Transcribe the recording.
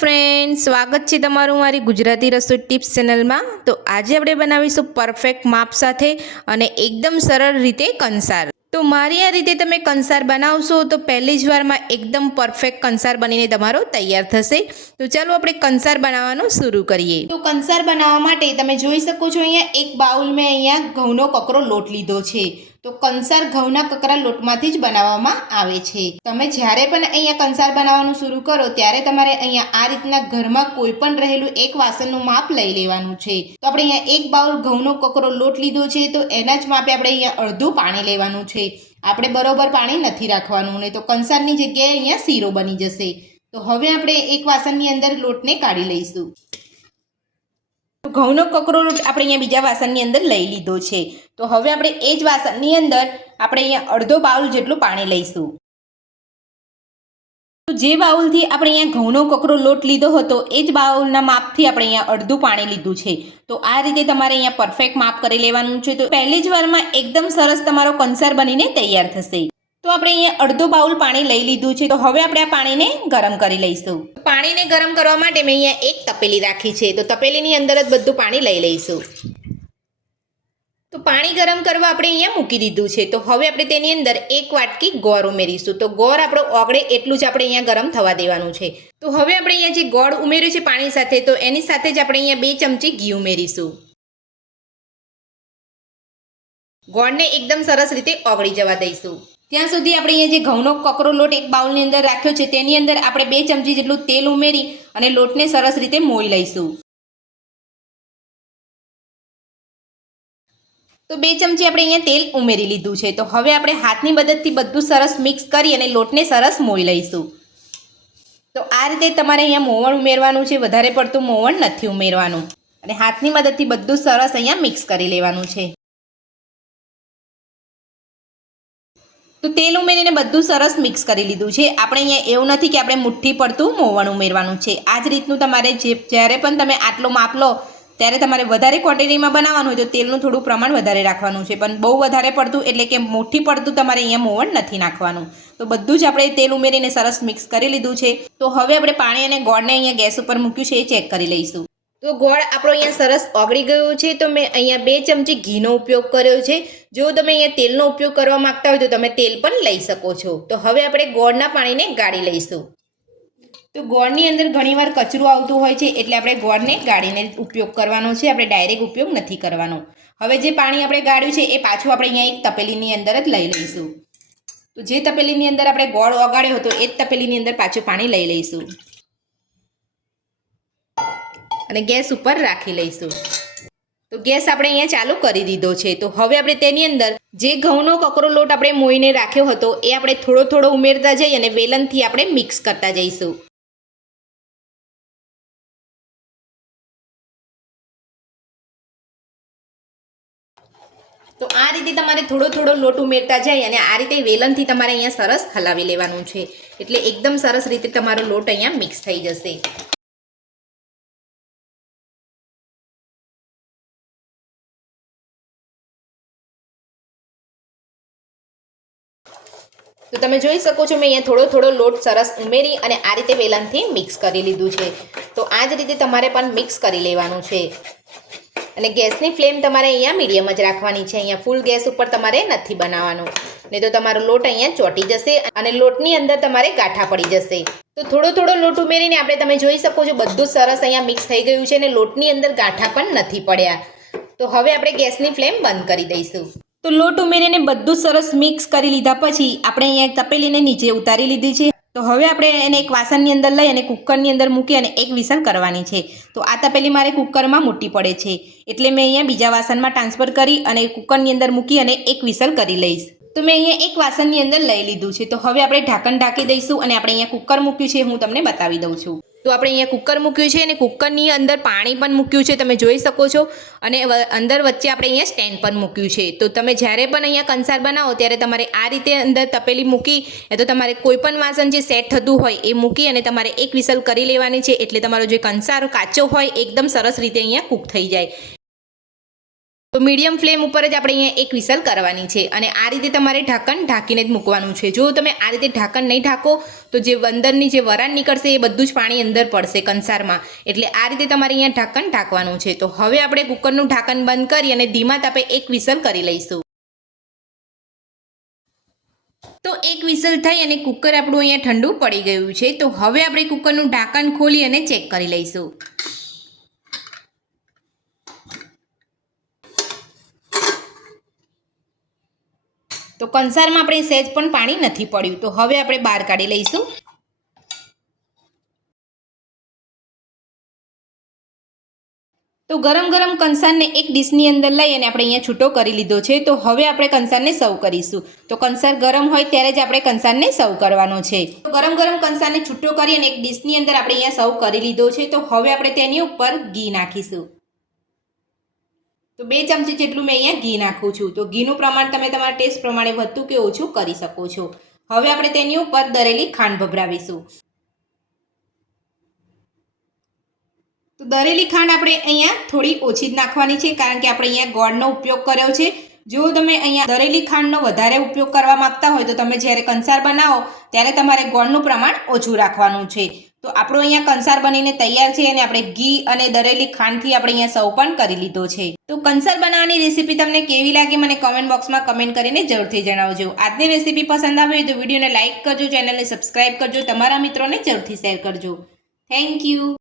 Friends, સ્વાગત છે તમારું મારી ગુજરાતી રસોઈ ટિપ્સ ચેનલમાં। તો આજે આપણે બનાવીશું પરફેક્ટ માપ સાથે અને એકદમ સરળ રીતે કંસાર। તો મારી આ રીતે તમે કંસાર બનાવશો તો પહેલી જ વારમાં એકદમ પરફેક્ટ કંસાર બનીને તમારો તૈયાર થશે। તો ચાલો આપણે કંસાર બનાવવાનું શરૂ કરીએ। તો કંસાર બનાવવા માટે તમે જોઈ શકો છો અહીંયા એક બાઉલ મેં અહીંયા ઘઉંનો કકરો લોટ લીધો છે। તો કંસાર ઘઉંના કકરા લોટમાંથી જ બનાવવામાં આવે છે। તમે જ્યારે પણ અહીંયા કંસાર બનાવવાનું શરૂ કરો ત્યારે તમારે અહીંયા આ રીતના ઘરમાં કોઈ પણ રહેલું એક વાસણનું માપ લઈ લેવાનું છે। તો આપણે અહીંયા એક બાઉલ ઘઉંનો કકરો લોટ લીધો છે, તો એના જ માપે આપણે અહીંયા અડધું પાણી લેવાનું છે। આપણે બરોબર પાણી નથી રાખવાનું, નહીં તો કંસારની જગ્યાએ અહીંયા શીરો બની જશે। તો હવે આપણે એક વાસણની અંદર લોટને કાઢી લઈશું। ઘઉંનો કકરો લોટ આપણે અહીંયા બીજા વાસણની અંદર લઈ લીધો છે। તો હવે આપણે એ જ વાસણની અંદર આપણે અહીંયા અડધો બાઉલ જેટલું પાણી લઈશું। તો જે બાઉલથી આપણે અહીંયા ઘઉંનો કકરો લોટ લીધો હતો એ જ બાઉલના માપથી આપણે અહીંયા અડધું પાણી લીધું છે। તો આ રીતે તમારે અહીંયા પરફેક્ટ માપ કરી લેવાનું છે। તો પહેલી જ વારમાં એકદમ સરસ તમારો કંસાર બનીને તૈયાર થશે। તો આપણે અહીંયા અડધો બાઉલ પાણી લઈ લીધું છે। તો હવે આપણે આ પાણીને ગરમ કરી લઈશું। પાણીને ગરમ કરવા માટે મેં અહીંયા એક તપેલી રાખી છે। તો તપેલીની અંદર જ બધું પાણી લઈ લઈશું। તો પાણી ગરમ કરવા આપણે અહીંયા મૂકી દીધું છે। તો હવે આપણે તેની અંદર એક વાટકી ગોળ ઉમેરીશું। તો ગોળ આપણો ઓગળે એટલું જ આપણે અહીંયા ગરમ થવા દેવાનું છે। તો હવે આપણે અહીંયા જે ગોળ ઉમેર્યું છે પાણી સાથે, તો એની સાથે જ આપણે અહીંયા 2 ચમચી ઘી ઉમેરીશું। ગોળને એકદમ સરસ રીતે ઓગળી જવા દઈશું। ત્યાં સુધી આપણે અહીંયા જે ઘઉંનો કકરો લોટ એક બાઉલની અંદર રાખ્યો છે તેની અંદર આપણે 2 ચમચી જેટલું તેલ ઉમેરી અને લોટને સરસ રીતે મોઈ લઈશું। તો 2 ચમચી આપણે અહીંયા તેલ ઉમેરી લીધું છે। તો હવે આપણે હાથની મદદથી બધું સરસ મિક્સ કરી અને લોટને સરસ મોઈ લઈશું। તો આ રીતે તમારે અહીંયા મોવણ ઉમેરવાનું છે, વધારે પડતું મોવણ નથી ઉમેરવાનું, અને હાથની મદદથી બધું સરસ અહીંયા મિક્સ કરી લેવાનું છે। તો તેલ ઉમેરીને બધું સરસ મિક્સ કરી લીધું છે। આપણે અહીંયા એવું નથી કે આપણે મુઠ્ઠી પડતું મોવણ ઉમેરવાનું છે। આ જ રીતનું તમારે જ્યારે પણ તમે આટલો માપ લો ત્યારે તમારે વધારે ક્વોન્ટિટીમાં બનાવવાનું હોય તો તેલનું થોડું પ્રમાણ વધારે રાખવાનું છે, પણ બહુ વધારે પડતું એટલે કે મુઠ્ઠી પડતું તમારે અહીંયા મોવણ નથી નાખવાનું। તો બધું જ આપણે તેલ ઉમેરીને સરસ મિક્સ કરી લીધું છે। તો હવે આપણે પાણી અને ગોળને અહીંયા ગેસ ઉપર મૂક્યું છે એ ચેક કરી લઈશું। તો ગોળ આપણો અહીંયા સરસ ઓગળી ગયો છે। તો મેં અહીંયા 2 ચમચી ઘીનો ઉપયોગ કર્યો છે। જો તમે અહીંયા તેલનો ઉપયોગ કરવા માંગતા હોય તો તમે તેલ પણ લઈ શકો છો। તો હવે આપણે ગોળના પાણીને ગાળી લઈશું। તો ગોળની અંદર ઘણીવાર કચરું આવતું હોય છે, એટલે આપણે ગોળને ગાળીને ઉપયોગ કરવાનો છે, આપણે ડાયરેક્ટ ઉપયોગ નથી કરવાનો। હવે જે પાણી આપણે ગાળ્યું છે એ પાછું આપણે અહીંયા એક તપેલીની અંદર જ લઈ લઈશું। તો જે તપેલીની અંદર આપણે ગોળ ઓગાળ્યો હતો એ જ તપેલીની અંદર પાછું પાણી લઈ લઈશું અને ગેસ ઉપર રાખી લઈશું। તો ગેસ આપણે અહીંયા ચાલુ કરી દીધો છે। તો હવે આપણે તેની અંદર જે ઘઉંનો કકરો લોટ આપણે મોઈને રાખ્યો હતો એ આપણે થોડો થોડો ઉમેરતા જઈ અને વેલણથી આપણે મિક્સ કરતા જઈશું। તો આ રીતે તમારે થોડો થોડો લોટ ઉમેરતા જાય અને આ રીતે વેલણથી તમારે અહીંયા સરસ હલાવી લેવાનું છે, એટલે એકદમ સરસ રીતે તમારો લોટ અહીંયા મિક્સ થઈ જશે। તો તમે જોઈ શકો છો મેં અહીંયા થોડો થોડો લોટ સરસ ઉમેરી અને આ રીતે વેલણથી મિક્સ કરી લીધું છે। તો આ જ રીતે તમારે પણ મિક્સ કરી લેવાનું છે, અને ગેસની ફ્લેમ તમારે અહીંયા મીડિયમ જ રાખવાની છે। અહીંયા ફૂલ ગેસ ઉપર તમારે નથી બનાવવાનું, નહીં તો તમારો લોટ અહીંયા ચોંટી જશે અને લોટની અંદર તમારે ગાંઠા પડી જશે। તો થોડો થોડો લોટ ઉમેરીને આપણે તમે જોઈ શકો છો બધું સરસ અહીંયા મિક્સ થઈ ગયું છે અને લોટની અંદર ગાંઠા પણ નથી પડ્યા। તો હવે આપણે ગેસની ફ્લેમ બંધ કરી દઈશું। તો લોટ ઉમેરીને બધું સરસ મિક્સ કરી લીધા પછી આપણે અહીંયા એક તપેલીને નીચે ઉતારી લીધી છે। તો હવે આપણે એને એક વાસણની અંદર લઈ અને કુકરની અંદર મૂકી અને એક વિસલ કરવાની છે। તો આ તપેલી મારે કુકરમાં મોટી પડે છે, એટલે મેં અહીંયા બીજા વાસણમાં ટ્રાન્સફર કરી અને કુકરની અંદર મૂકી અને એક વિસલ કરી લઈશ। તો મેં અહીંયા એક વાસણની અંદર લઈ લીધું છે। તો હવે આપણે ઢાંકણ ઢાંકી દઈશું અને આપણે અહીંયા કુકર મૂક્યું છે હું તમને બતાવી દઉં છું। તો આપણે અહીંયા કુકર મૂક્યું છે અને કુકરની અંદર પાણી પણ મૂક્યું છે, તમે જોઈ શકો છો, અને અંદર વચ્ચે આપણે અહીંયા સ્ટેન્ડ પણ મૂક્યું છે। તો તમે જ્યારે પણ અહીંયા કંસાર બનાવો ત્યારે તમારે આ રીતે અંદર તપેલી મૂકી તો તમારે કોઈ પણ વાસણ જે સેટ થતું હોય એ મૂકી અને તમારે એક વિસલ કરી લેવાની છે, એટલે તમારો જે કંસાર કાચો હોય એકદમ સરસ રીતે અહીંયા કૂક થઈ જાય। તો મીડિયમ ફ્લેમ ઉપર જ આપણે અહીંયા એક વિસલ કરવાની છે અને આ રીતે તમારે ઢાંકણ ઢાંકીને જ મૂકવાનું છે. જો તમે આ રીતે ઢાંકણ નહીં ઢાંકો તો જે અંદરની જે વરાળ નીકળશે એ બધું જ પાણી અંદર પડશે કંસારમાં. એટલે આ રીતે તમારે અહીંયા ઢાંકણ ઢાંકવાનું છે. તો હવે આપણે કુકરનું ઢાંકણ બંધ કરી અને ધીમા તાપે એક વિસલ કરી લઈશું. તો એક વિસલ થઈ અને કુકર આપણું અહીંયા ઠંડુ પડી ગયું છે. તો હવે આપણે કુકરનું ઢાંકણ ખોલી અને ચેક કરી લઈશું. તો કંસારમાં આપણે સહેજ પણ પાણી નથી પડ્યું. તો હવે આપણે બહાર કાઢી લઈશું. તો ગરમ ગરમ કંસારને એક ડીશની અંદર લઈ અને આપણે અહીંયા છૂટો કરી લીધો છે. તો હવે આપણે કંસારને સર્વ કરીશું. તો કંસાર ગરમ હોય ત્યારે જ આપણે કંસારને સર્વ કરવાનો છે. તો ગરમ ગરમ કંસારને છૂટો કરી અને એક ડીશની અંદર આપણે અહીંયા સર્વ કરી લીધો છે. તો હવે આપણે તેની ઉપર ઘી નાખીશું. તો 2 ચમચી જેટલું મેં અહીંયા ઘી નાખું છું. તો ઘીનું પ્રમાણ તમે તમારા ટેસ્ટ પ્રમાણે વધતું કે ઓછું કરી શકો છો. હવે આપણે તેની ઉપર દરેલી ખાંડ ભભરાવીશું. તો દરેલી ખાંડ આપણે અહીંયા થોડી ઓછી જ નાખવાની છે, કારણ કે આપણે અહીંયા ગોળનો ઉપયોગ કર્યો છે. જો તમે અહીંયા દરેલી ખાંડનો વધારે ઉપયોગ કરવા માંગતા હોય તો તમે જ્યારે કંસાર બનાવો ત્યારે તમારે ગોળનું પ્રમાણ ઓછું રાખવાનું છે. તો આપણો અહીંયા કંસાર બનીને તૈયાર છે અને આપણે ઘી અને દરેલી ખાંડથી આપણે અહીંયા સર્વ પણ કરી લીધો છે. તો કંસાર બનાવવાની રેસીપી તમને કેવી લાગી મને કમેન્ટ બોક્સમાં કમેન્ટ કરીને જરૂરથી જણાવજો. આજની રેસીપી પસંદ આવી હોય તો વિડીયોને લાઇક કરજો, ચેનલને સબસ્ક્રાઇબ કરજો, તમારા મિત્રોને જરૂરથી શેર કરજો. Thank you.